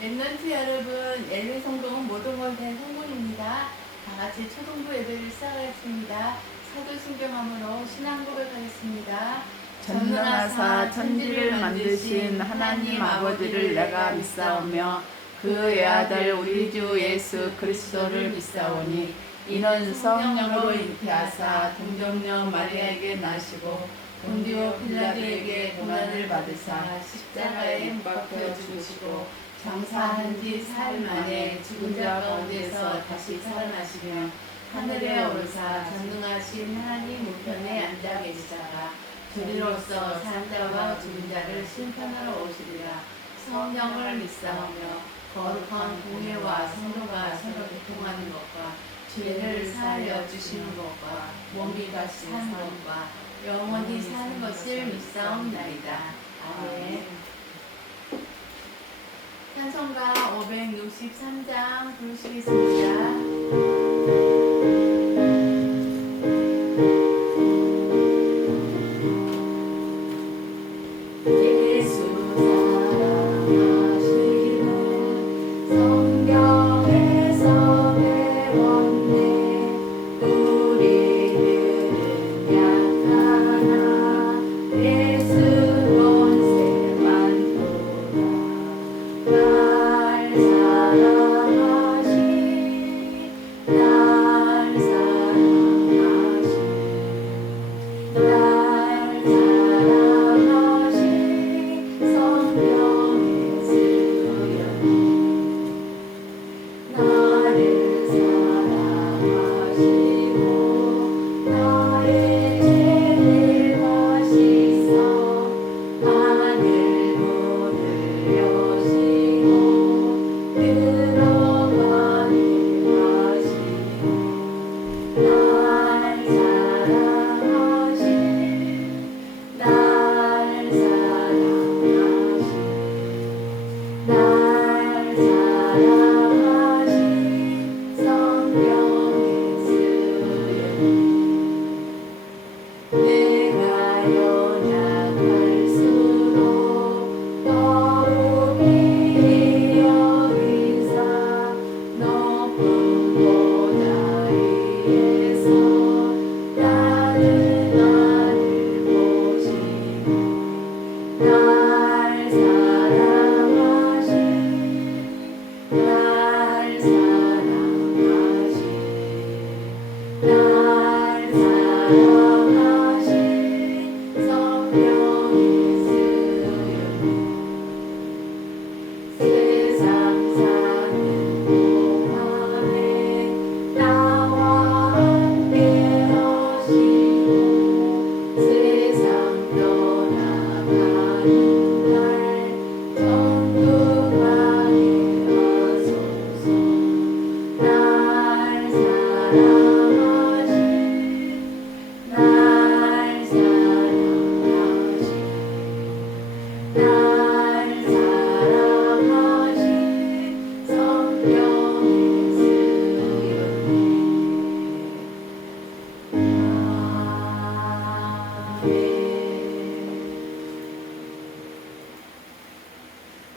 랩런트 여러분, 엘리 성동은 모든 걸 대성공입니다. 다 같이 초등부 예배를 시작하겠습니다. 사도신경함으로 신앙 고백하겠습니다. 전능하사 천지를 만드신 하나님 아버지를 내가 믿사오며 그의 아들 우리 주 예수 그리스도를 믿사오니 이는 성령으로 잉태하사 동정녀 마리아에게 나시고 본디오 빌라도에게 고난을 받으사 십자가에 못 박혀 죽으시고 장사한 지 사흘 만에 죽은 자 가운데서 다시 살아나시며 하늘에 오르사 전능하신 하나님 우편에 앉아 계시다가 주리로서 산 자와 죽은 자를 심판하러 오시리라. 성령을 믿사오며 거룩한 공예와 성도가 서로 교통하는 것과 죄를 사하여 주시는 것과 몸이 다시 사는 것과 영원히 사는 것을 믿사옵나이다. 아멘. 찬송가 563장 부르시겠습니다.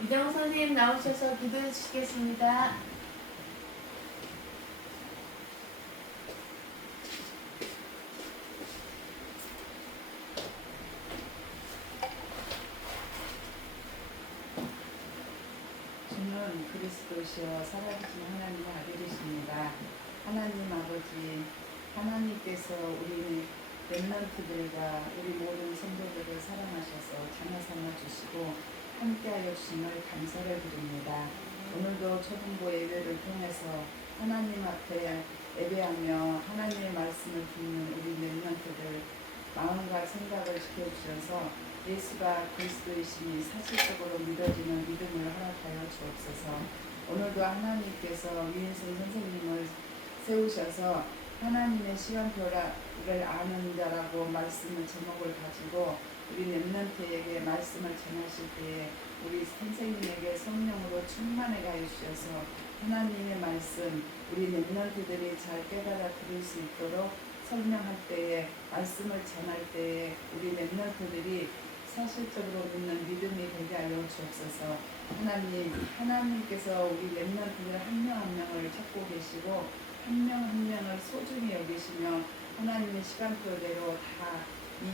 이정 선생님 나오셔서 기도해 주시겠습니다. 주는 그리스도시여 살아계신 하나님의 아들이십니다. 하나님 아버지, 하나님께서 우리 렘넌트들과 우리 모든 성도들을 사랑하셔서 자녀 삼아 주시고 함께하여 주심을 감사를 드립니다. 오늘도 초등부 예배를 통해서 하나님 앞에 예배하며 하나님의 말씀을 듣는 우리 렘넌트들 마음과 생각을 지켜주셔서 예수가 그리스도이심이 사실적으로 믿어지는 믿음을 허락하여 주옵소서. 오늘도 하나님께서 위인선 선생님을 세우셔서 하나님의 시간표를 아는 자라고 말씀을 제목을 가지고 우리 렘넌트에게 말씀을 전하실 때에 우리 선생님에게 성령으로 충만하게 하여 주셔서 하나님의 말씀 우리 렘넌트들이 잘 깨달아 들을 수 있도록 설명할 때에 말씀을 전할 때에 우리 렘넌트들이 사실적으로 믿는 믿음이 되게 하여 주옵소서. 하나님께서 우리 렘넌트들 한 명 한 명을 찾고 계시고 한 명 한 명을 소중히 여기시며 하나님의 시간표대로 다 이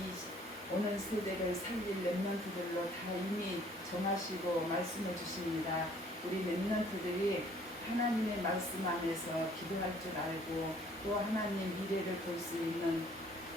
오는 세대를 살릴 렘넌트들로 다 이미 정하시고 말씀해 주십니다. 우리 렘넌트들이 하나님의 말씀 안에서 기도할 줄 알고 또 하나님 미래를 볼 수 있는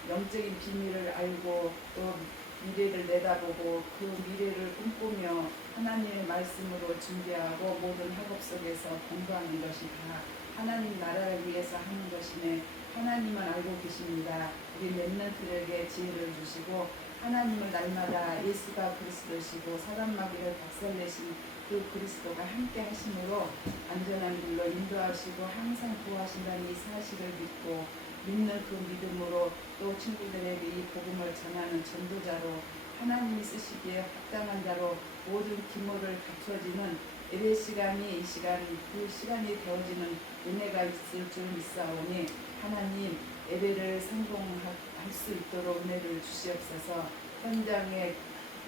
영적인 비밀을 알고 또 미래를 내다보고 그 미래를 꿈꾸며 하나님의 말씀으로 준비하고 모든 학업 속에서 공부하는 것이 다 하나님 나라를 위해서 하는 것이네. 하나님은 알고 계십니다. 우리 렘넌트들에게 지혜를 주시고 하나님을 날마다 예수가 그리스도시고 사단 마귀를 박살내신 그 그리스도가 함께 하심으로 안전한 길로 인도하시고 항상 구하신다는 이 사실을 믿고 믿는 그 믿음으로 또 친구들에게 이 복음을 전하는 전도자로 하나님이 쓰시기에 합당한 자로 모든 기모를 갖춰지는 예배 시간이 이 시간 그 시간이 되어지는 은혜가 있을 줄 믿사오니 하나님 예배를 성공할 수 있도록 은혜를 주시옵소서. 현장에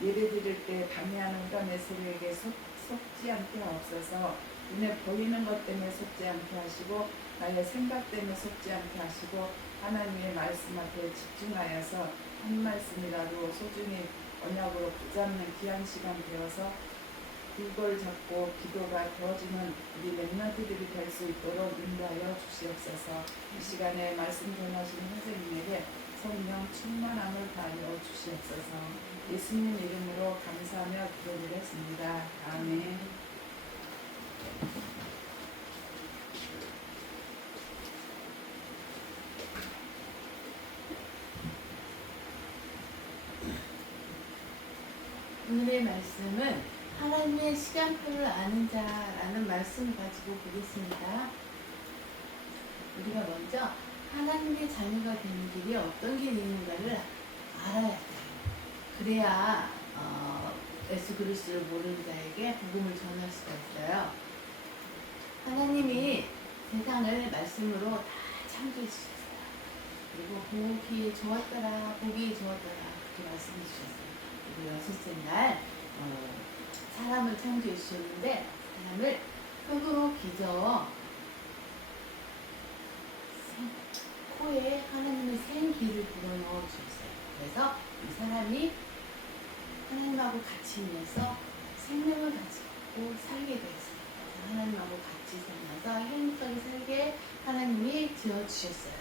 예배 드릴 때 방해하는 흑암의 세력에게 속지 않게 하옵소서. 눈에 보이는 것 때문에 속지 않게 하시고 나의 생각 때문에 속지 않게 하시고 하나님의 말씀 앞에 집중하여서 한 말씀이라도 소중히 언약으로 붙잡는 귀한 시간 되어서 그걸 잡고 기도가 되어지는 우리 렘넌트들이 될 수 있도록 인도하여 주시옵소서. 이 시간에 말씀 전하시는 선생님에게 성령 충만함을 다하여 주시옵소서. 예수님 이름으로 감사하며 기도드렸습니다. 아멘. 오늘의 말씀은 하나님의 시간표를 아는 자라는 말씀을 가지고 보겠습니다. 우리가 먼저 하나님의 자녀가 되는 길이 어떤 길이 있는가를 알아야 돼요. 그래야 예수 그리스도를 모르는 자에게 복음을 전할 수가 있어요. 하나님이 세상을 말씀으로 다 창조해 주셨어요. 그리고 보기 좋았더라, 보기 좋았더라 그렇게 말씀해 주셨어요. 그리고 여섯째 날 사람을 창조해 주셨는데 사람을 흙으로 빚어 코에 하나님의 생기를 불어넣어 주셨어요. 그래서 이 사람이 하나님하고 같이 있면서 생명을 가지고 살게 되었어요. 하나님하고 같이 살면서 행복하게 살게 하나님이 지어주셨어요.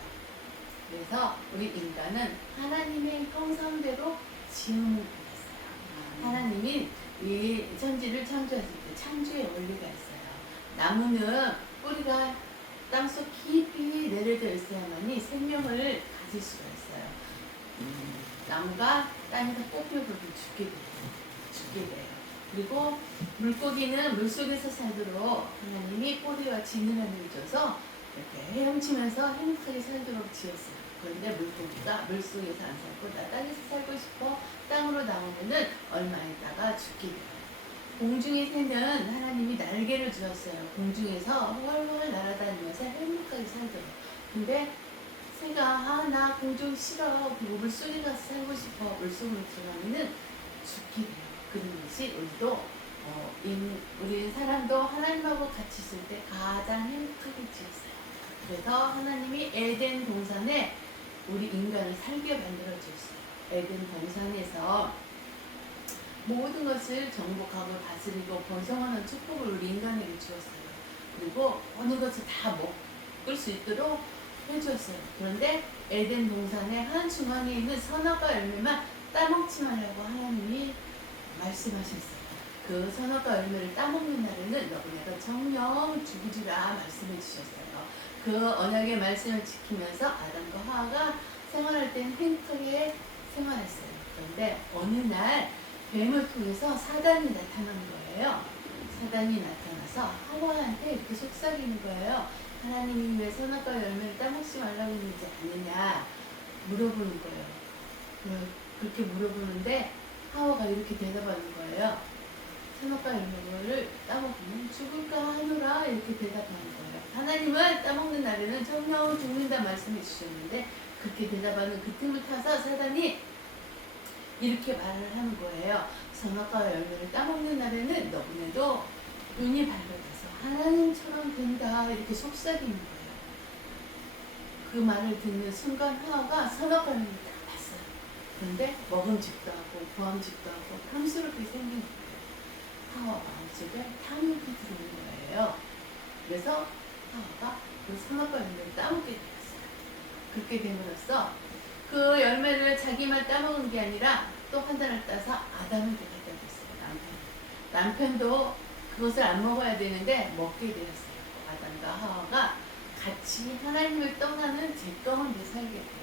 그래서 우리 인간은 하나님의 형상대로 지음을 받았어요. 하나님이 이 천지를 창조했을 때 창조의 원리가 있어요. 나무는 뿌리가 땅속 깊이 내려져 있어야만이 생명을 가질 수가 있어요. 나무가 땅에서 뽑혀서도 죽게 돼요. 그리고 물고기는 물속에서 살도록 하나님이 꼬리와 지느러미를 줘서 이렇게 헤엄치면서 행복하게 살도록 지었어요. 그런데 물고기가 물속에서 안 살고 나 땅에서 살고 싶어 땅으로 나오면은 얼마 있다가 죽게 돼요. 공중의 새는 하나님이 날개를 주었어요. 공중에서 훨훨 날아다니면서 행복하게 살도록. 근데 새가 나 공중 싫어. 그리고 물속에 가서 살고 싶어. 물속으로 들어가면은 죽게 돼요. 그런 것이 우리도 우리 사람도 하나님하고 같이 있을 때 가장 행복하게 지었어요. 그래서 하나님이 에덴 동산에 우리 인간을 살게 만들어 주셨어요. 에덴 동산에서 모든 것을 정복하고 다스리고 번성하는 축복을 우리 인간에게 주었어요. 그리고 어느 것을 다 먹을 수 있도록 해주었어요. 그런데 에덴 동산의 한 중앙에 있는 선악과 열매만 따먹지 말라고 하나님이 말씀하셨어요. 그 선악과 열매를 따먹는 날에는 너희가 정령 죽으리라 말씀해 주셨어요. 그 언약의 말씀을 지키면서 아담과 하와가 생활할 땐 행복하게 생활했어요. 그런데 어느 날 뱀을 통해서 사단이 나타난 거예요. 사단이 나타나서 하와한테 이렇게 속삭이는 거예요. 하나님이 왜 선악과 열매를 따먹지 말라고 했는지 아느냐 물어보는 거예요. 그렇게 물어보는데 하와가 이렇게 대답하는 거예요. 선악과 열매를 따먹으면 죽을까 하노라 이렇게 대답하는 거예요. 하나님은 따먹는 날에는 정녕 죽는다 말씀해 주셨는데 그렇게 대답하는 그 틈을 타서 사단이 이렇게 말을 하는 거예요. 선악과의 열매를 따먹는 날에는 너희네도 눈이 밝아져서 하나님처럼 된다. 이렇게 속삭이는 거예요. 그 말을 듣는 순간 하와가 선악과를 딱 봤어요. 그런데 먹음직도 하고 보암직도 하고 탐스럽게 생긴 거예요. 하와 마음속에 탐욕이 들어오는 거예요. 그래서 하와가 그 선악과 열매를 따먹게 되었어요. 그렇게 됨으로써 그 열매를 자기만 따먹은 게 아니라 또 판단을 따서 아담에게 갖다 줬어요. 남편도 그것을 안 먹어야 되는데 먹게 되었어요. 아담과 하와가 같이 하나님을 떠나는 죄 가운데 살게 되었어요.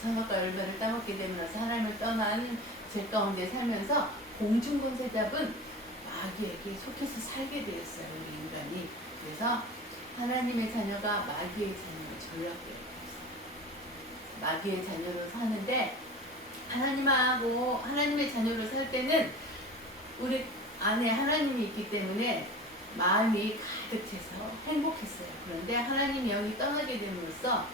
선악과 열매를 따먹게 되면서 하나님을 떠난 죄 가운데 살면서 공중권세 잡은 마귀에게 속해서 살게 되었어요. 우리 인간이. 그래서 하나님의 자녀가 마귀의 자녀로 전락되어 있어요. 마귀의 자녀로 사는데 하나님하고 하나님의 자녀로 살 때는 우리 안에 하나님이 있기 때문에 마음이 가득해서 행복했어요. 그런데 하나님 영이 떠나게 됨으로써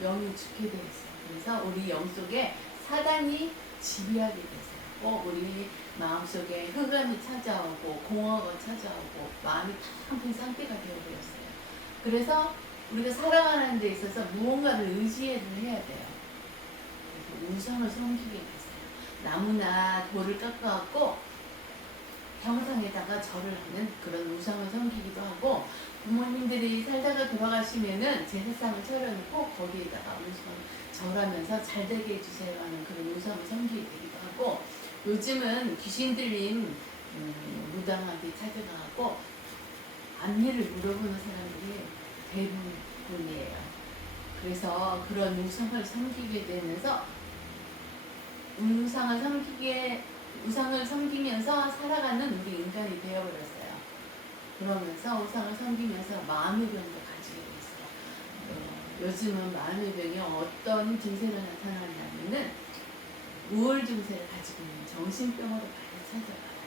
영이 죽게 되었어요. 그래서 우리 영 속에 사단이 지배하게 됐어요. 우리 마음속에 흑암이 찾아오고 공허가 찾아오고 마음이 텅빈 상태가 되어버렸어요. 그래서 우리가 살아가는 데 있어서 무언가를 의지를 해야 돼요. 그래서 우상을 섬기게 됐어요. 나무나 돌을 깎아갖고 형상에다가 절을 하는 그런 우상을 섬기기도 하고, 부모님들이 살다가 돌아가시면은 제사상을 차려놓고 거기에다가 우상 절하면서 잘 되게 해주세요 하는 그런 우상을 섬기게 되기도 하고, 요즘은 귀신 들린 무당한테 찾아가고 안리를 물어보는 사람들이 대부분이에요. 그래서 그런 우상을 섬기게 되면서 우상을 섬기면서 살아가는 우리 인간이 되어버렸어요. 그러면서 우상을 섬기면서 마음의 병도 가지게 됐어요. 요즘은 마음의 병이 어떤 증세가 나타나냐면은 우울 증세를 가지고 있는 정신병으로 많이 찾아가요.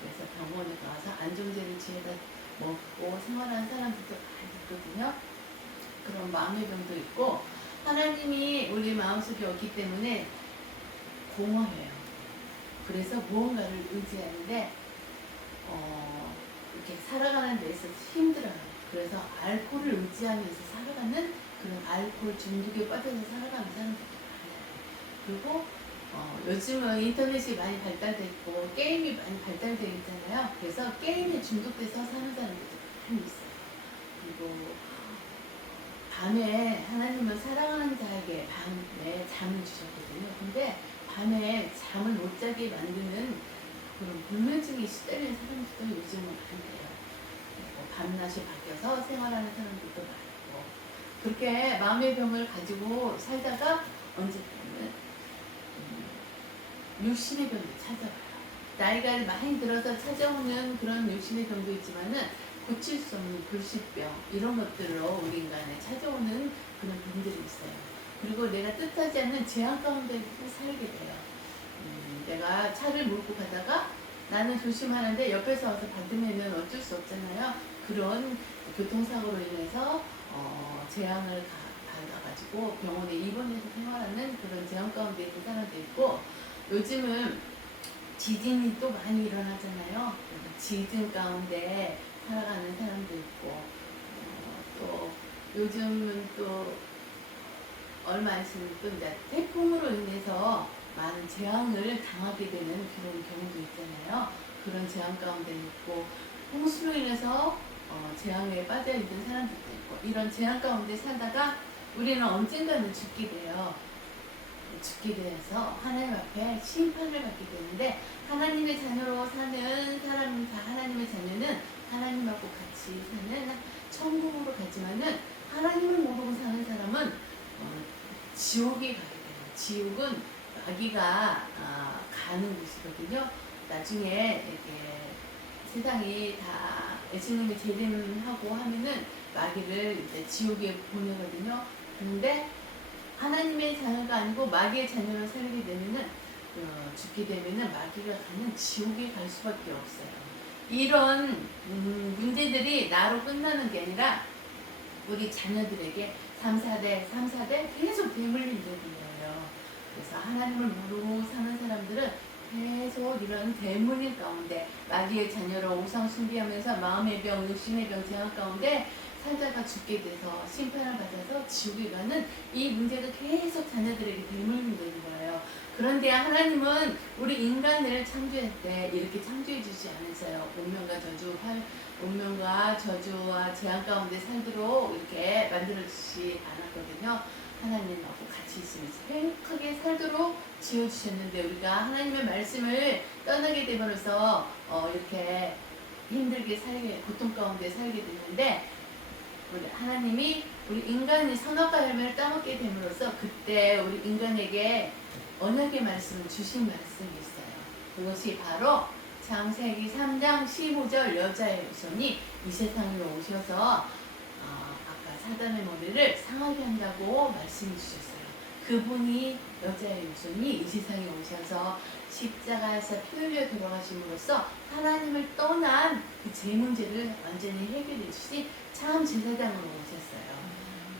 그래서 병원에 가서 안정제를 지어다 먹고 생활하는 사람들도 많이 있거든요. 그런 마음의 병도 있고, 하나님이 우리 마음속에 없기 때문에 공허해요. 그래서 무언가를 의지하는데 이렇게 살아가는 데 있어서 힘들어요. 그래서 알코올을 의지하면서 살아가는 그런 알코올 중독에 빠져서 살아가는 사람들이 많아요. 그리고 요즘은 인터넷이 많이 발달돼 있고 게임이 많이 발달되어 있잖아요. 그래서 게임에 중독돼서 사는 사람들도 많이 있어요. 그리고 밤에 하나님은 사랑하는 자에게 밤에 잠을 주셨거든요. 근데 밤에 잠을 못 자게 만드는 그런 불면증에 시달리는 사람들도 요즘은 많대요. 밤낮이 바뀌어서 생활하는 사람들도 많고, 그렇게 마음의 병을 가지고 살다가 언제쯤은 육신의 병도 찾아와요. 나이가 많이 들어서 찾아오는 그런 육신의 병도 있지만은 고칠 수 없는 불치병, 이런 것들로 우리 인간에 찾아오는 그런 병들이 있어요. 그리고 내가 뜻하지 않는 재앙 가운데 살게 돼요. 내가 차를 몰고 가다가 나는 조심하는데 옆에서 와서 받으면은 어쩔 수 없잖아요. 그런 교통사고로 인해서 재앙을 받아가지고 병원에 입원해서 생활하는 그런 재앙 가운데 있는 사람도 있고, 요즘은 지진이 또 많이 일어나잖아요. 지진 가운데 살아가는 사람도 있고, 또 요즘은 또 얼마 있으면 또 이제 태풍으로 인해서 많은 재앙을 당하게 되는 그런 경우도 있잖아요. 그런 재앙 가운데 있고, 홍수로 인해서 재앙에 빠져 있는 사람들도 있고, 이런 재앙 가운데 살다가 우리는 언젠가는 죽게 돼요. 죽게 되어서 하나님 앞에 심판을 받게 되는데, 하나님의 자녀로 사는 사람, 하나님의 자녀는 하나님하고 같이 사는 천국으로 가지만은, 하나님을 모르고 사는 사람은 지옥에 가게 돼요. 지옥은 마귀가 가는 곳이거든요. 나중에 이렇게 세상이 다 예수님이 재림하고 하면은 마귀를 이제 지옥에 보내거든요. 근데 하나님의 자녀가 아니고 마귀의 자녀로 살게 되면은 죽게 되면은 마귀가 가는 지옥에 갈 수밖에 없어요. 이런 문제들이 나로 끝나는 게 아니라 우리 자녀들에게 3, 4대 계속 대물림들이에요. 그래서 하나님을 모르고 사는 사람들은 계속 이런 대문일 가운데 마귀의 자녀로 우상 숭배하면서 마음의 병, 육신의 병 제한 가운데 살다가 죽게 돼서 심판을 받아서 지옥에 가는 이 문제가 계속 자녀들에게 대물림되는 거예요. 그런데 하나님은 우리 인간을 창조할 때 이렇게 창조해 주지 않으세요. 운명과 저주와 재앙 가운데 살도록 이렇게 만들어 주지 않았거든요. 하나님하고 같이 있으면서 행복하게 살도록 지어주셨는데 우리가 하나님의 말씀을 떠나게 됨으로써 이렇게 힘들게 고통 가운데 살게 되는데 우리 하나님이 우리 인간이 선악과 열매를 따먹게 됨으로써 그때 우리 인간에게 언약의 말씀을 주신 말씀이 있어요. 그것이 바로 창세기 3장 15절 여자의 후손이 이 세상으로 오셔서 아까 사단의 머리를 상하게 한다고 말씀해 주셨어요. 그분이 여자의 후손이 이 세상에 오셔서 십자가에서 피 흘려 돌아가심으로써 하나님을 떠난 그 죄 문제를 완전히 해결해 주신 참 제사장으로 오셨어요.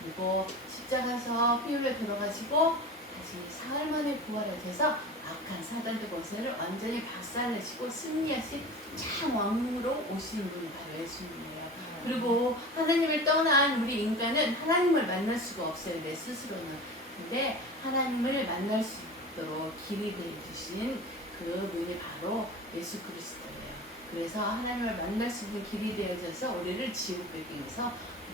그리고 십자가에서 피 흘려 돌아가시고 다시 사흘 만에 부활하셔서 악한 사단의 권세를 완전히 박살내시고 승리하신 참 왕으로 오시는 분이 바로 예수님이에요. 그리고 하나님을 떠난 우리 인간은 하나님을 만날 수가 없어요. 내 스스로는. 근데 하나님을 만날 수 있도록 길이 되어주신 그 분이 바로 예수 그리스도예요. 그래서 하나님을 만날 수 있는 길이 되어져서 우리를 지옥 배경에서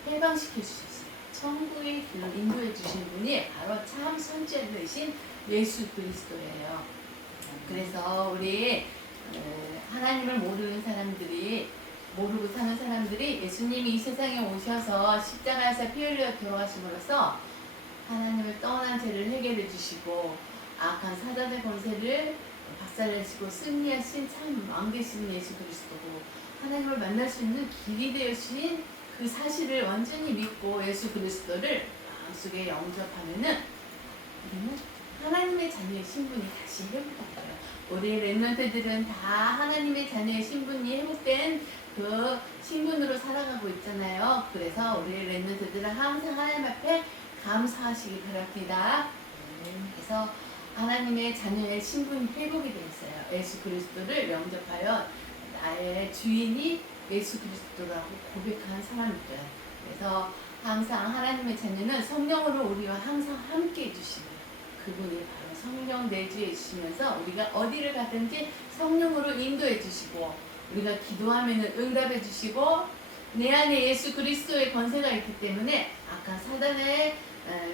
해방시켜 주셨어요. 천국의 길로 인도해 주신 분이 바로 참 선지자이신 예수 그리스도예요. 그래서 우리 하나님을 모르는 사람들이 모르고 사는 사람들이 예수님이 이 세상에 오셔서 십자가에서 피 흘려 돌아가심으로써 하나님을 떠난 죄를 해결해 주시고 악한 사단의 권세를 박살내시고 승리하신 참 왕 되신 예수 그리스도고 하나님을 만날 수 있는 길이 되신 그 사실을 완전히 믿고 예수 그리스도를 마음속에 영접하면은 우리는 하나님의 자녀의 신분이 다시 회복돼요. 우리 렘넌트들은 다 하나님의 자녀의 신분이 회복된 그 신분으로 살아가고 있잖아요. 그래서 우리 렘넌트들은 항상 하나님 앞에 감사하시기 바랍니다. 그래서 하나님의 자녀의 신분이 회복이 되었어요. 예수 그리스도를 영접하여 나의 주인이 예수 그리스도라고 고백한 사람들. 그래서 항상 하나님의 자녀는 성령으로 우리와 항상 함께 해주시는 그분이 바로 성령 내주해 주시면서 우리가 어디를 가든지 성령으로 인도해 주시고 우리가 기도하면 응답해 주시고 내 안에 예수 그리스도의 권세가 있기 때문에 악한 사단의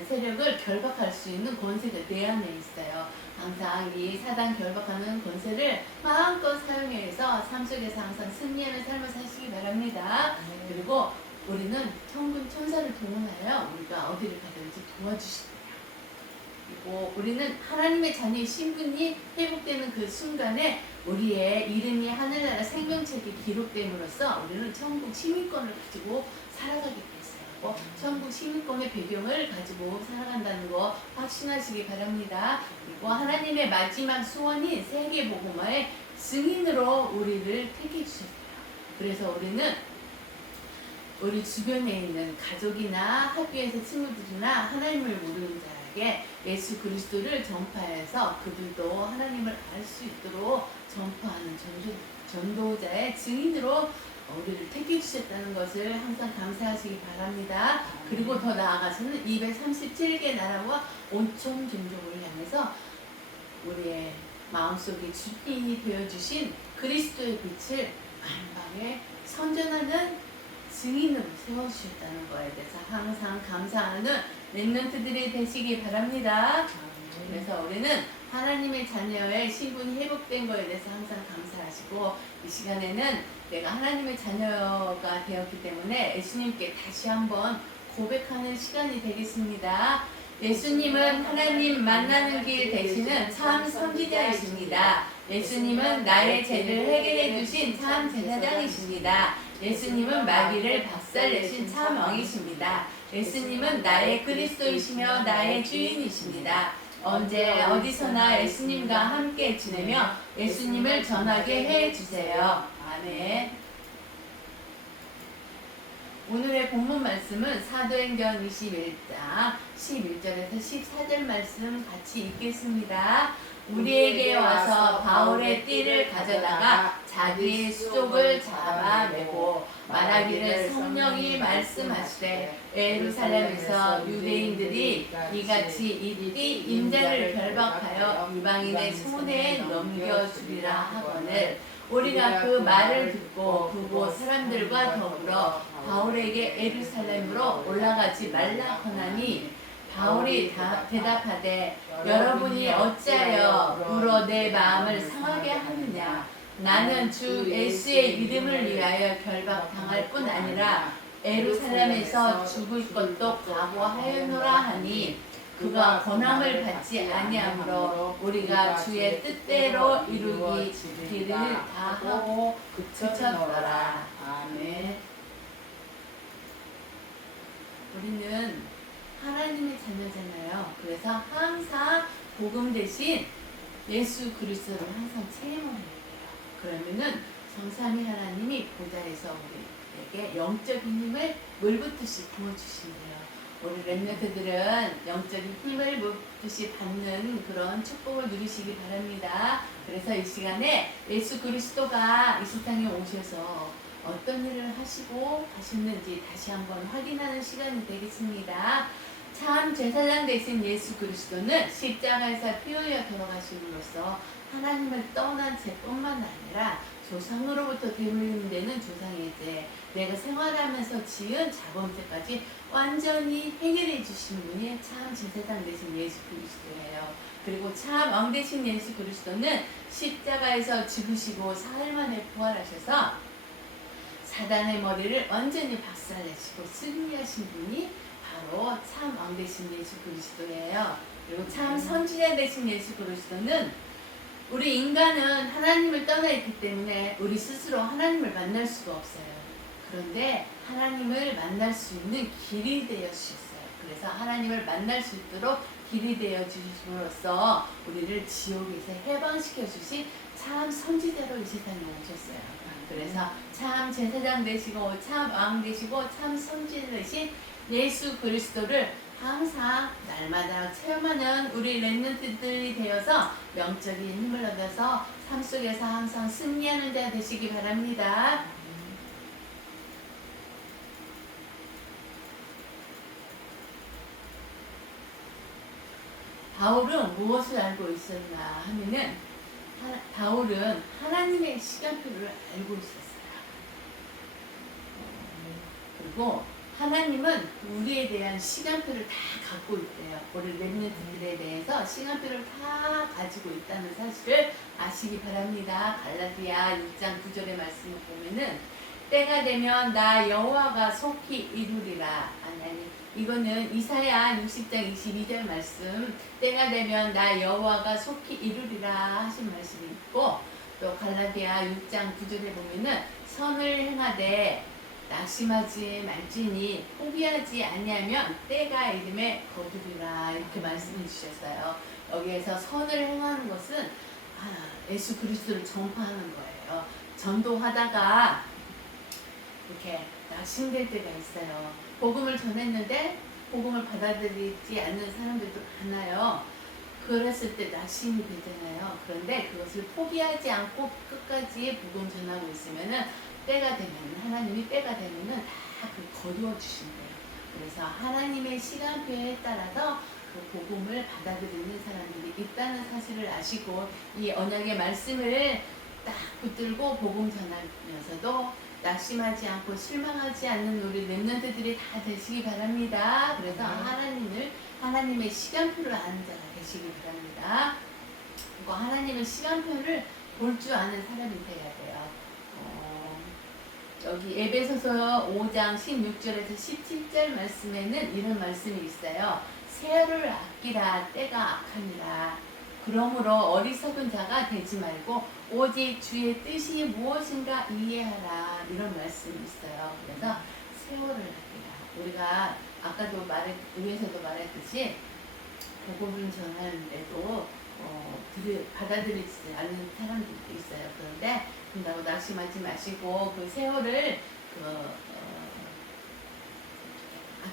세력을 결박할 수 있는 권세가 내 안에 있어요. 항상 이 사단 결박하는 권세를 마음껏 사용해서 삶 속에서 항상 승리하는 삶을 사시기 바랍니다. 그리고 우리는 천군 천사를 동원하여 우리가 어디를 가든지 도와주시고요. 그리고 우리는 하나님의 자녀의 신분이 회복되는 그 순간에 우리의 이름이 하늘나라 생명책에 기록됨으로써 우리는 천국 시민권을 가지고 살아가게 됐어요. 천국 시민권의 배경을 가지고 살아간다는 거 확신하시기 바랍니다. 그리고 하나님의 마지막 소원인 세계복음화의 증인으로 우리를 택해 주셨어요. 그래서 우리는 우리 주변에 있는 가족이나 학교에서 친구들이나 하나님을 모르는 자에게 예수 그리스도를 전파해서 그들도 하나님을 알 수 있도록 전파하는 전도자의 증인으로 우리를 택해 주셨다는 것을 항상 감사하시기 바랍니다. 그리고 더 나아가서는 237개 나라와 5천 종족을 향해서 우리의 마음속에 주인이 되어주신 그리스도의 빛을 만방에 선전하는 증인으로 세워주셨다는 거에 대해서 항상 감사하는 렘넌트들이 되시기 바랍니다. 그래서 우리는 하나님의 자녀의 신분이 회복된 거에 대해서 항상 감사하시고 이 시간에는 내가 하나님의 자녀가 되었기 때문에 예수님께 다시 한번 고백하는 시간이 되겠습니다. 예수님은 하나님 만나는 길 되시는 참 선지자이십니다. 예수님은 나의 죄를 해결해 주신 참 제사장이십니다. 예수님은 마귀를 박살내신 참 왕이십니다. 예수님은 나의 그리스도이시며 나의 주인이십니다. 언제 어디서나 예수님과 함께 지내며 예수님을 전하게 해주세요. 아멘. 오늘의 본문 말씀은 사도행전 21장 11절에서 14절 말씀 같이 읽겠습니다. 우리에게 와서 바울의 띠를 가져다가 자기의 수족을 잡아내고 말하기를 성령이 말씀하시되 예루살렘에서 유대인들이 이같이 이 띠 임자를 결박하여 이방인의 손에 넘겨주리라 하거늘 우리가 그 말을 듣고 그곳 사람들과 더불어 바울에게 예루살렘으로 올라가지 말라 하나니 바울이 대답하되 여러분이 어찌하여 물어 내 마음을 상하게 하느냐 나는 주 예수의 이름을 위하여 결박당할 뿐 아니라 예루살렘에서 죽을 것도 각오하였노라 하니 그가 권함을 받지 아니하므로 우리가 주의 뜻대로 이루기를 다 하고 그쳤더라. 아멘. 우리는 하나님의 자녀잖아요. 그래서 항상 복음 대신 예수 그리스도를 항상 체험을 해야 돼요. 그러면은 성삼위 하나님이 보좌에서 우리에게 영적인 힘을 물붓듯이 부어주신대요. 우리 렘넌트들은 영적인 힘을 물붓듯이 받는 그런 축복을 누리시기 바랍니다. 그래서 이 시간에 예수 그리스도가 이 세상에 오셔서 어떤 일을 하시고 가셨는지 다시 한번 확인하는 시간이 되겠습니다. 참 제사장 되신 예수 그리스도는 십자가에서 피 흘려 돌아가심으로써 하나님을 떠난 죄뿐만 아니라 조상으로부터 되물리는 데는 조상의 죄, 내가 생활하면서 지은 자범죄까지 완전히 해결해 주신 분이 참 제사장 되신 예수 그리스도예요. 그리고 참 왕 되신 예수 그리스도는 십자가에서 죽으시고 사흘 만에 부활하셔서 사단의 머리를 완전히 박살내시고 승리하신 분이 바로 참 왕 되신 예수 그리스도예요. 그리고 참 선지자 되신 예수 그리스도는 우리 인간은 하나님을 떠나 있기 때문에 우리 스스로 하나님을 만날 수가 없어요. 그런데 하나님을 만날 수 있는 길이 되어 주셨어요. 그래서 하나님을 만날 수 있도록 길이 되어 주심으로써 우리를 지옥에서 해방시켜 주신 참 선지자로 이 세상에 오셨어요. 그래서 참 제사장 되시고 참 왕 되시고 참 선지자 되신 예수 그리스도를 항상 날마다 체험하는 우리 렘넌트들이 되어서 영적인 힘을 얻어서 삶 속에서 항상 승리하는 자 되시기 바랍니다. 바울은 무엇을 알고 있었나 하면은 바울은 하나님의 시간표를 알고 있었어요. 그리고 하나님은 우리에 대한 시간표를 다 갖고 있대요. 우리 렘넌트들에 대해서 시간표를 다 가지고 있다는 사실을 아시기 바랍니다. 갈라디아 6장 9절의 말씀을 보면은 때가 되면 나 여호와가 속히 이루리라. 아니 이거는 이사야 60장 22절 말씀 때가 되면 나 여호와가 속히 이루리라 하신 말씀이 있고 또 갈라디아 6장 9절에 보면은 선을 행하되 낙심하지 말지니 포기하지 아니하면 때가 이름에 거두리라 이렇게 말씀해 주셨어요. 여기에서 선을 행하는 것은 예수 그리스도를 전파하는 거예요. 전도하다가 이렇게 낙심될 때가 있어요. 복음을 전했는데 복음을 받아들이지 않는 사람들도 많아요. 그랬을 때 낙심이 되잖아요. 그런데 그것을 포기하지 않고 끝까지 복음 전하고 있으면은 때가 되면 하나님이 때가 되면은 다 거두어 주신대요. 그래서 하나님의 시간표에 따라서 그 복음을 받아들이는 사람들이 있다는 사실을 아시고 이 언약의 말씀을 딱 붙들고 복음 전하면서도 낙심하지 않고 실망하지 않는 우리 렘넌트들이 다 되시기 바랍니다. 그래서 하나님의 시간표를 아는 자가 되시기 바랍니다. 그리고 하나님의 시간표를 볼 줄 아는 사람이 돼야 돼요. 여기 에베소서 5장 16절에서 17절 말씀에는 이런 말씀이 있어요. 세월을 아끼라 때가 악하니라. 그러므로 어리석은 자가 되지 말고 오직 주의 뜻이 무엇인가 이해하라. 이런 말씀이 있어요. 그래서 세월을 아끼라. 우리가 아까도 위에서도 말했듯이 복음을 전하는데도 받아들이지 않는 사람들도 있어요. 그런데 그런다고 낙심하지 마시고 그 세월을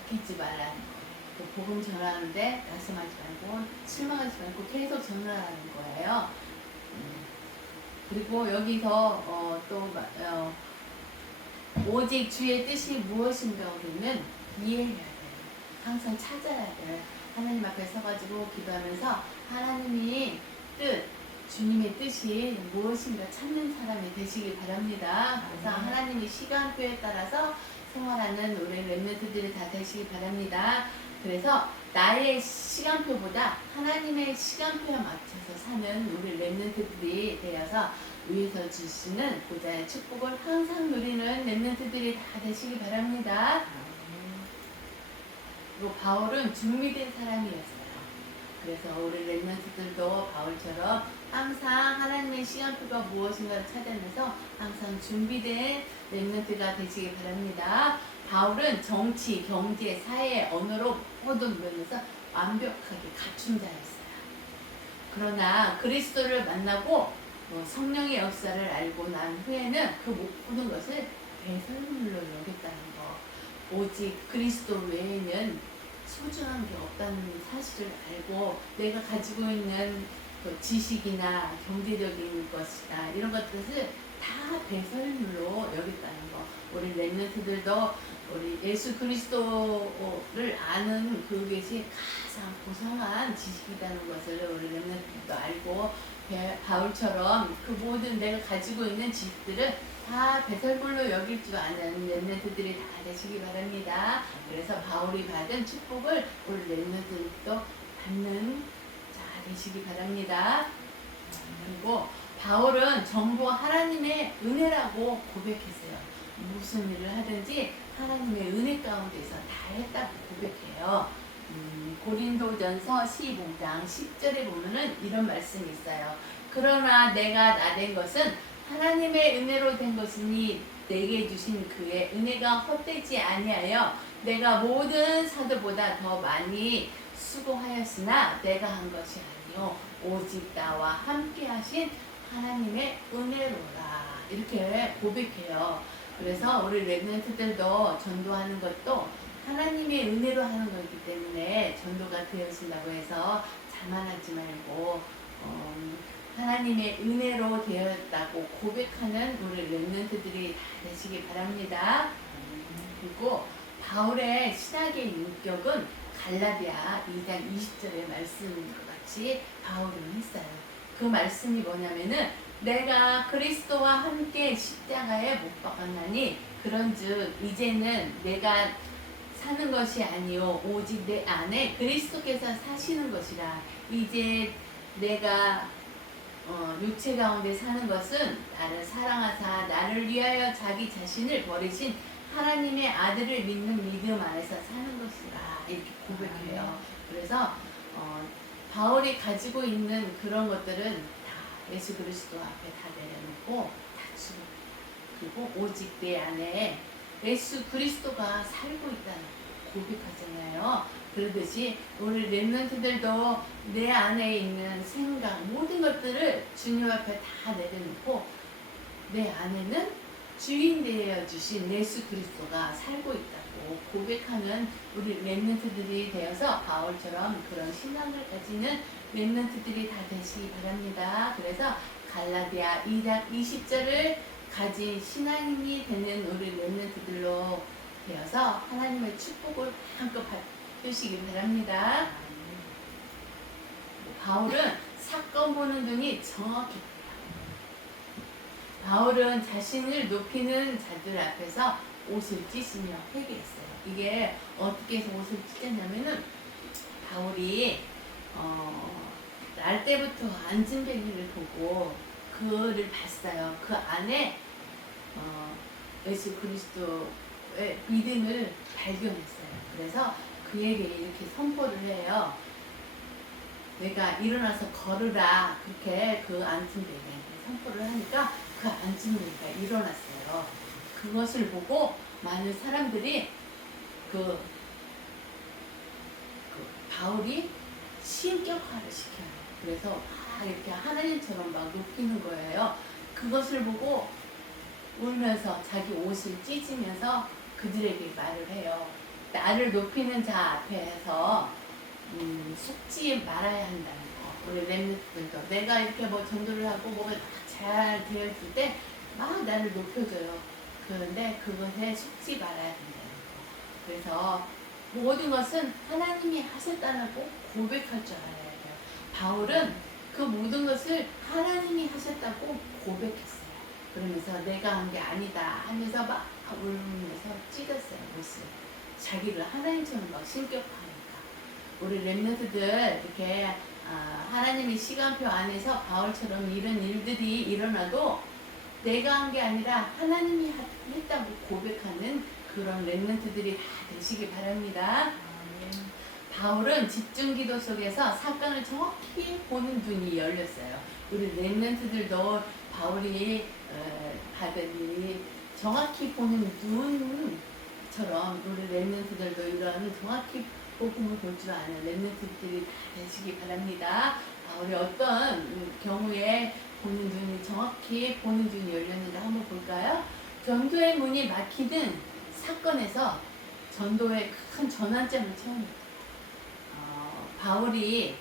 바뀌지 말라는 거예요. 그 복음 전하는데 낙심하지 말고 실망하지 말고 계속 전하라는 거예요. 그리고 여기서 오직 주의 뜻이 무엇인가 우리는 이해해야 돼요. 항상 찾아야 돼요. 하나님 앞에 서가지고 기도하면서 하나님이 주님의 뜻이 무엇인가 찾는 사람이 되시기 바랍니다. 그래서 하나님이 시간표에 따라서 생활하는 우리 렘넌트들이 다 되시기 바랍니다. 그래서 나의 시간표보다 하나님의 시간표에 맞춰서 사는 우리 렘넌트들이 되어서 위에서 주시는 보좌의 축복을 항상 누리는 렘넌트들이 다 되시기 바랍니다. 그리고 바울은 준비된 사람이었어요. 그래서 우리 렘넌트들도 바울처럼 항상 하나님의 시간표가 무엇인가를 찾아내서 항상 준비된 렘넌트가 되시기 바랍니다. 바울은 정치, 경제, 사회, 언어로 모든 면에서 완벽하게 갖춘 자였어요. 그러나 그리스도를 만나고 성령의 역사를 알고 난 후에는 그 모든 것을 배설물로 여겼다는 거. 오직 그리스도 외에는 소중한 게 없다는 사실을 알고 내가 가지고 있는 그 지식이나 경제적인 것이나 이런 것들을 다 배설물로 여겼다는 거. 우리 렘넌트들도 우리 예수 그리스도를 아는 그것이 가장 고상한 지식이라는 것을 우리 렘넌트들도 알고 바울처럼 그 모든 내가 가지고 있는 지식들을 다 배설물로 여길 줄 아는 렘넌트들이 다 되시기 바랍니다. 그래서 바울이 받은 축복을 우리 렘넌트들도 받는 자 되시기 바랍니다. 그리고 바울은 전부 하나님의 은혜라고 고백했어요. 무슨 일을 하든지 하나님의 은혜 가운데서 다 했다고 고백해요. 고린도전서 15장 10절에 보면은 이런 말씀이 있어요. 그러나 내가 나된 것은 하나님의 은혜로 된 것이니 내게 주신 그의 은혜가 헛되지 아니하여 내가 모든 사도보다 더 많이 수고하였으나 내가 한 것이 아니요 오직 나와 함께 하신 하나님의 은혜로라. 이렇게 고백해요. 그래서 우리 렘넌트들도 전도하는 것도 하나님의 은혜로 하는 거기 때문에 전도가 되어진다고 해서 자만하지 말고 하나님의 은혜로 되었다고 고백하는 우리 렘넌트들이 다 되시기 바랍니다. 그리고 바울의 신학의 인격은 갈라디아 2장 20절의 말씀과 같이 바울은 했어요. 그 말씀이 뭐냐면은 내가 그리스도와 함께 십자가에 못 박았나니 그런즉 이제는 내가 사는 것이 아니요 오직 내 안에 그리스도께서 사시는 것이라. 이제 내가 육체 가운데 사는 것은 나를 사랑하사 나를 위하여 자기 자신을 버리신 하나님의 아들을 믿는 믿음 안에서 사는 것이라. 이렇게 고백해요. 그래서 바울이 가지고 있는 그런 것들은 다 예수 그리스도 앞에 다 내려놓고 다 주고, 그리고 오직 내 안에 예수 그리스도가 살고 있다는 고백하잖아요. 그러듯이 우리 렘넌트들도 내 안에 있는 생각 모든 것들을 주님 앞에 다 내려놓고 내 안에는 주인 되어 주신 예수 그리스도가 살고 있다고 고백하는 우리 렘넌트들이 되어서 바울처럼 그런 신앙을 가지는 렘넌트들이 다 되시기 바랍니다. 그래서 갈라디아 2장 20절을 가진 신앙인이 되는 우리 렘넌트들로 되어서 하나님의 축복을 마음껏 받으시기 바랍니다. 바울은 사건 보는 눈이 정확히 바울은 자신을 높이는 자들 앞에서 옷을 찢으며 회개했어요. 이게 어떻게 해서 옷을 찢었냐면은 바울이 날 때부터 안진뱅이를 보고 그를 봤어요. 그 안에 예수 그리스도의 믿음을 발견했어요. 그래서 그에게 이렇게 선포를 해요. 내가 일어나서 걸으라. 그렇게 그 안진뱅이한테 선포를 하니까 그 안진뱅이가 일어났어요. 그것을 보고 많은 사람들이 그 바울이 신격화를 시켜요. 그래서 막 이렇게 하나님처럼 막 높이는 거예요. 그것을 보고 울면서 자기 옷을 찢으면서 그들에게 말을 해요. 나를 높이는 자 앞에서 속지 말아야 한다는 거. 우리 렘넌트들도 내가 이렇게 뭐 전도를 하고 뭐가 잘 되어 있을 때 막 나를 높여줘요. 그런데 그것에 속지 말아야 된다는 거. 그래서 모든 것은 하나님이 하셨다는 꼭 고백할 줄 알아야 돼요. 바울은 그 모든 것을 하나님이 하셨다고 고백했어요. 그러면서 내가 한 게 아니다 하면서 막 울면서 찢었어요. 못을. 자기를 하나님처럼 막 신격화하니까. 우리 렘넌트들 이렇게 하나님의 시간표 안에서 바울처럼 이런 일들이 일어나도 내가 한 게 아니라 하나님이 했다고 고백하는 그런 렘넌트들이 다 되시기 바랍니다. 바울은 집중기도 속에서 사건을 정확히 보는 눈이 열렸어요. 우리 렘넌트들도 바울이 받은 일이 정확히 보는 눈처럼 우리 렘넌트들도 이런 정확히 복음을 볼 줄 아는 렘넌트들이 다 되시기 바랍니다. 바울이 어떤 경우에 보는 눈이 정확히 보는 눈이 열렸는지 한번 볼까요? 전도의 문이 막히는 사건에서 전도의 큰 전환점을 채웁니다. 바울이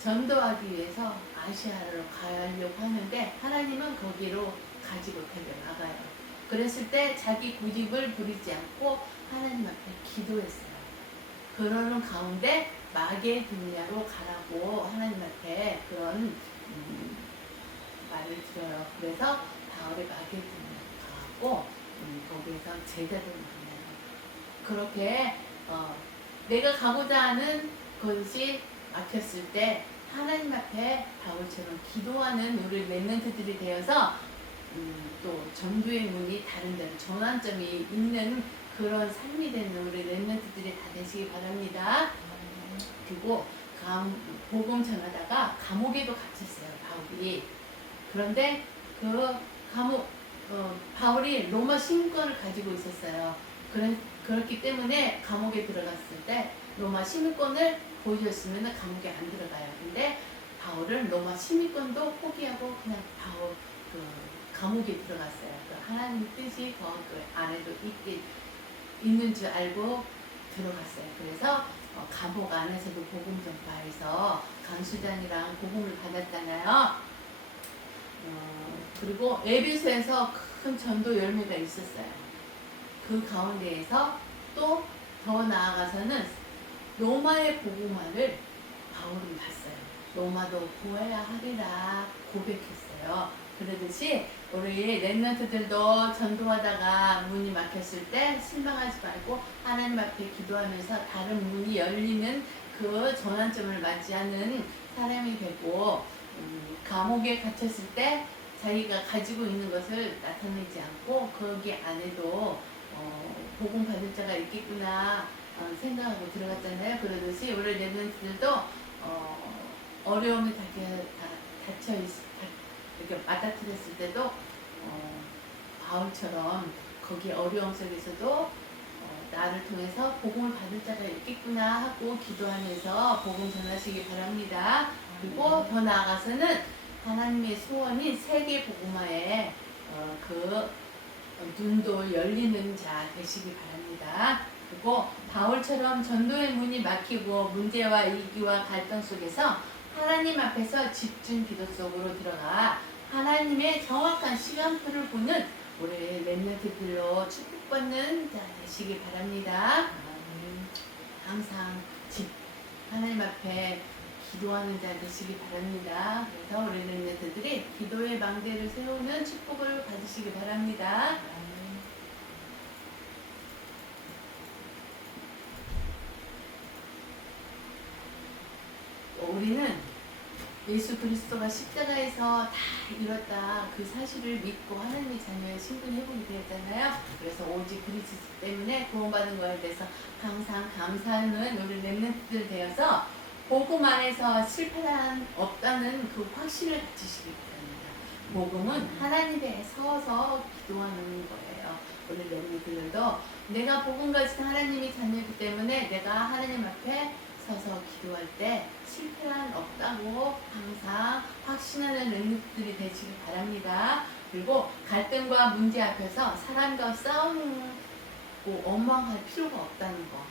전도하기 위해서 아시아로 가려고 하는데 하나님은 거기로 가지 못하게 막아요. 그랬을 때 자기 고집을 부리지 않고 하나님 앞에 기도했어요. 그러는 가운데 마게도니아로 가라고 하나님 앞에 그런 말을 들어요. 그래서 바울이 마게도니아로 가고 거기에서 제자들을 만나요. 그렇게 내가 가고자 하는 것이 막혔을 때 하나님 앞에 바울처럼 기도하는 우리 렘넌트들이 되어서 또 전도의 문이 다른 데로 전환점이 있는 그런 삶이 되는 우리 렘넌트들이 다 되시기 바랍니다. 그리고 복음 전하다가 감옥에도 갇혔어요. 바울이. 그런데 그 바울이 로마 시민권을 가지고 있었어요. 그렇기 때문에 감옥에 들어갔을 때 로마 시민권을 보여줬으면 감옥에 안 들어가요. 근데 바울은 로마 시민권도 포기하고 그냥 감옥에 들어갔어요. 하나님 뜻이 그 안에도 있는 줄 알고 들어갔어요. 그래서 감옥 안에서도 복음 전파해서 강수장이랑 복음을 받았잖아요. 그리고 에베소에서 큰 전도 열매가 있었어요. 그 가운데에서 또 더 나아가서는 로마의 복음화를 바울은 봤어요. 로마도 구해야 하리라 고백했어요. 그러듯이 우리 렘넌트들도 전도하다가 문이 막혔을 때 실망하지 말고 하나님 앞에 기도하면서 다른 문이 열리는 그 전환점을 맞이하는 사람이 되고 감옥에 갇혔을 때 자기가 가지고 있는 것을 나타내지 않고 거기 안에도 복음 받을 자가 있겠구나 생각하고 들어갔잖아요. 그러듯이 우리 렘넌트들도 어려움이 닥쳐 이렇게 맞닥뜨렸을 때도 바울처럼 거기 어려움 속에서도 나를 통해서 복음을 받을 자가 있겠구나 하고 기도하면서 복음 전하시기 바랍니다. 그리고 더 나아가서는 하나님의 소원인 세계 복음화에 그 눈도 열리는 자 되시기 바랍니다. 그리고 바울처럼 전도의 문이 막히고 문제와 위기와 갈등 속에서 하나님 앞에서 집중 기도 속으로 들어가 하나님의 정확한 시간표를 보는 우리 렘넌트들로 축복받는 자 되시기 바랍니다. 항상 하나님 앞에 기도하는 자 되시기 바랍니다. 그래서 우리 렘넌트들이 기도의 망대를 세우는 축복을 받으시기 바랍니다. 우리는 예수 그리스도가 십자가에서 다 이뤘다 그 사실을 믿고 하나님의 자녀의 신분회복이 되었잖아요. 그래서 오직 그리스도 때문에 구원받은 것에 대해서 항상 감사하는 우리 렘넌트들 되어서 복음 안에서 실패란 없다는 그 확신을 가지시기 바랍니다. 복음은 하나님에 서서 기도하는 거예요. 우리 렘넌트들도 내가 복음 가진 하나님의 자녀이기 때문에 내가 하나님 앞에 서서 기도할 때 실패란 없다고 항상 확신하는 렘넌트들이 되시길 바랍니다. 그리고 갈등과 문제 앞에서 사람과 싸우고 원망할 필요가 없다는 거.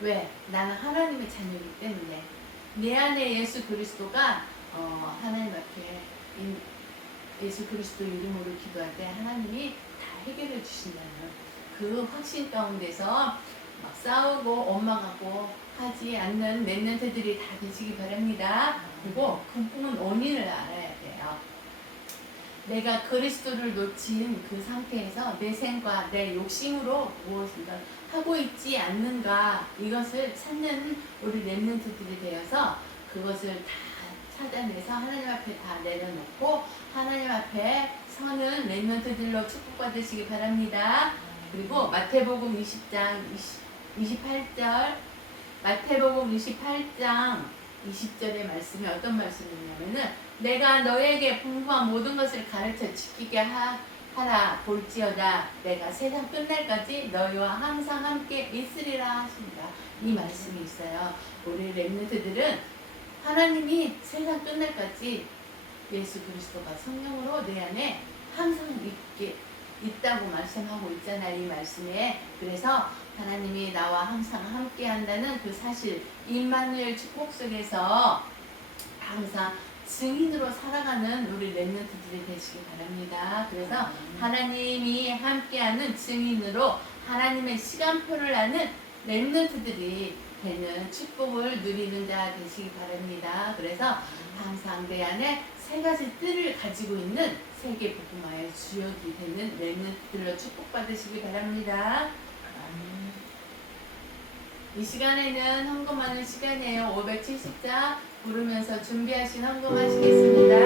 왜? 나는 하나님의 자녀이기 때문에 내 안에 예수 그리스도가 하나님 앞에 예수 그리스도 이름으로 기도할 때 하나님이 다 해결해 주신다는 그 확신 가운데서 막 싸우고 원망하고 하지 않는 랩런트들이 다 되시기 바랍니다. 그리고 근본은 원인을 알아야 돼요. 내가 그리스도를 놓친 그 상태에서 내 생과 내 욕심으로 무엇인가 하고 있지 않는가, 이것을 찾는 우리 랩런트들이 되어서 그것을 다 찾아내서 하나님 앞에 다 내려놓고 하나님 앞에 서는 랩런트들로 축복받으시기 바랍니다. 그리고 마태복음 20장 28절, 마태복음 28장 20절의 말씀이 어떤 말씀이냐면은, 내가 너에게 풍부한 모든 것을 가르쳐 지키게 하라 볼지어다 내가 세상 끝날까지 너희와 항상 함께 있으리라 하신다. 이 말씀이 있어요. 우리 랩런트들은 하나님이 세상 끝날까지 예수 그리스도가 성령으로 내 안에 항상 있다고 말씀하고 있잖아요. 이 말씀에. 그래서 하나님이 나와 항상 함께 한다는 그 사실, 임마누엘 축복 속에서 항상 증인으로 살아가는 우리 랩런트들이 되시기 바랍니다. 그래서 하나님이 함께하는 증인으로 하나님의 시간표를 아는 랩런트들이 되는 축복을 누리는 자 되시기 바랍니다. 그래서 항상 내 안에 세 가지 뜰을 가지고 있는 세계 복음화의 주역이 되는 랩런트들로 축복받으시기 바랍니다. 이 시간에는 헌금하는 시간이에요. 570자 부르면서 준비하신 헌금하시겠습니다.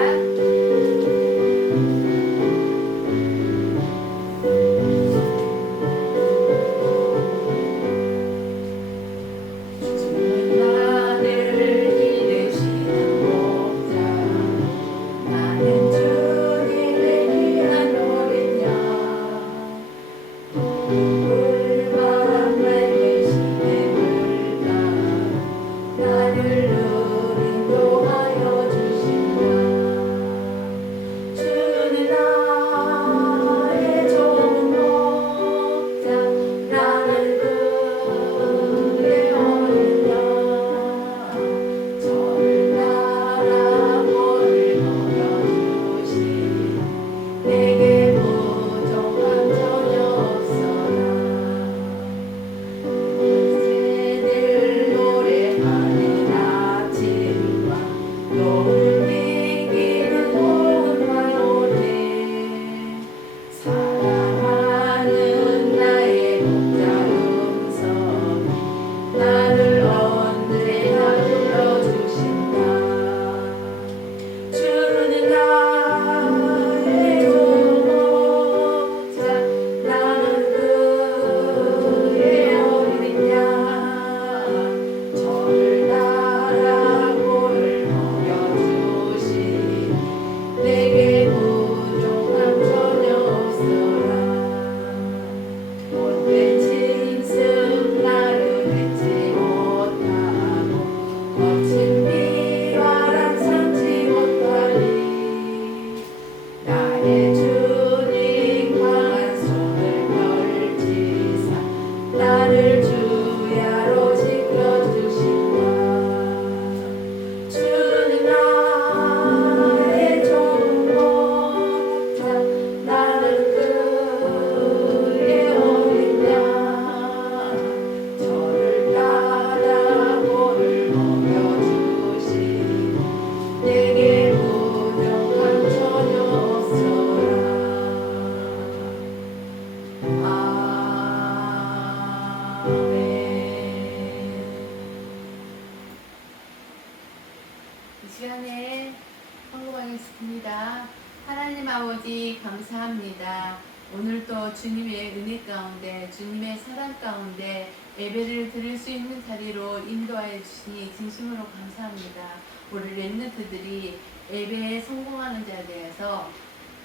감사합니다. 오늘도 주님의 은혜 가운데, 주님의 사랑 가운데 예배를 드릴 수 있는 자리로 인도하여 주시니 진심으로 감사합니다. 우리 랩런트들이 예배에 성공하는 자에 대해서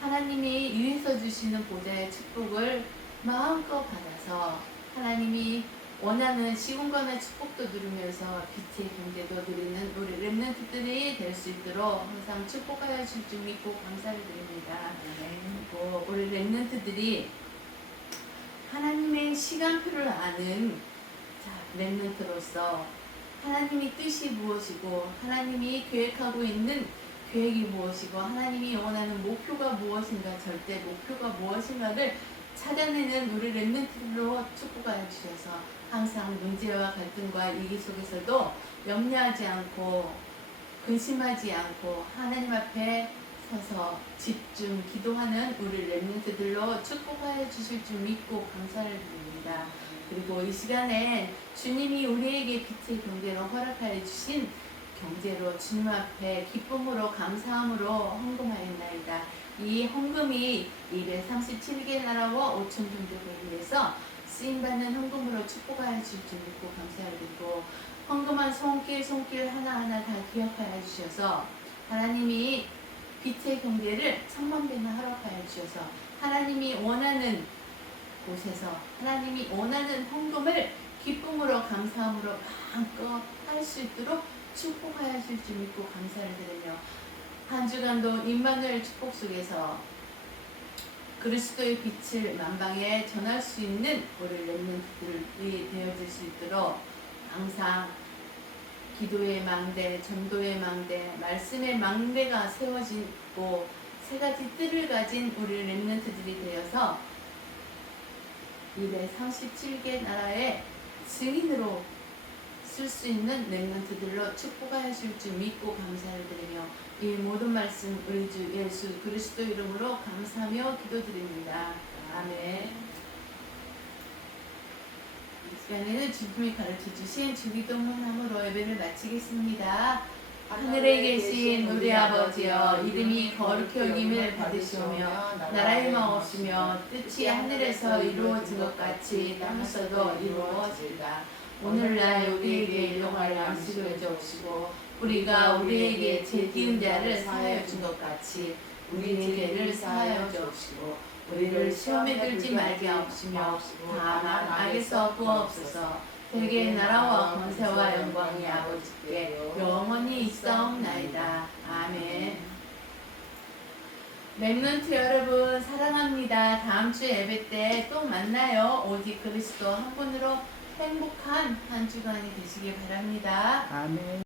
하나님이 위에서 주시는 보좌의 축복을 마음껏 받아서 하나님이 원하는 시공간의 축복도 누리면서 빛의 경제도 누리는 우리 랩런트들이 될 수 있도록 항상 축복하여 주실 줄 믿고 감사를 드립니다. 그리고 우리 랩런트들이 하나님의 시간표를 아는 자, 렘넌트로서 하나님이 뜻이 무엇이고 하나님이 계획하고 있는 계획이 무엇이고 하나님이 원하는 목표가 무엇인가, 절대 목표가 무엇인가를 찾아내는 우리 렘넌트들로 축복하여 주셔서 항상 문제와 갈등과 위기 속에서도 염려하지 않고 근심하지 않고 하나님 앞에 서서 집중 기도하는 우리 렘넌트들로 축복하여 주실 줄 믿고 감사를 드립니다. 그리고 이 시간에 주님이 우리에게 빛의 경제로 허락하여 주신 경제로 주님 앞에 기쁨으로 감사함으로 헌금하였나이다. 이 헌금이 237개 나라와 5천 종족을 위해서 쓰임받는 헌금으로 축복하여 주실 줄 믿고 감사드리고, 헌금한 손길 하나하나 다 기억하여 주셔서 하나님이 빛의 경제를 천만배나 허락하여 주셔서 하나님이 원하는 곳에서 하나님이 원하는 헌금을 기쁨으로 감사함으로 마음껏 할 수 있도록 축복하여 주실 줄 믿고 감사를 드리며, 한 주간도 임마누엘 축복 속에서 그리스도의 빛을 만방에 전할 수 있는 우리 렘넌트들이 되어질 수 있도록 항상 기도의 망대, 전도의 망대, 말씀의 망대가 세워지고 세 가지 뜰을 가진 우리 렘넌트들이 되어서 237개 나라의 증인으로 쓸 수 있는 렘넌트들로 축복하실 줄 믿고 감사를 드리며, 이 모든 말씀 우리 주 예수 그리스도 이름으로 감사하며 기도드립니다. 아멘. 이 시간에는 주님이 가르쳐주신 주기도문함으로 예배를 마치겠습니다. 하늘에 계신 우리 아버지여, 이름이 거룩히 여김을 받으시오며 나라의 마옵시며 뜻이 하늘에서 이루어진 것 같이 땅에서도 이루어질까. 오늘날 우리에게 일용할 양식을 주옵시고 우리가 우리에게 죄지은 자를 사하여 준 것 같이 우리의 죄를 사하여 주옵시고 우리를 시험에 들지 말게 하옵시며 다만 악에서 구하옵소서. 대개 나라와 권세와 영광이 아버지께 영원히 있사옵나이다. 아멘. 렘넌트 여러분 사랑합니다. 다음 주 예배 때 또 만나요. 오직 그리스도 한 분으로 행복한 한 주간이 되시길 바랍니다. 아멘.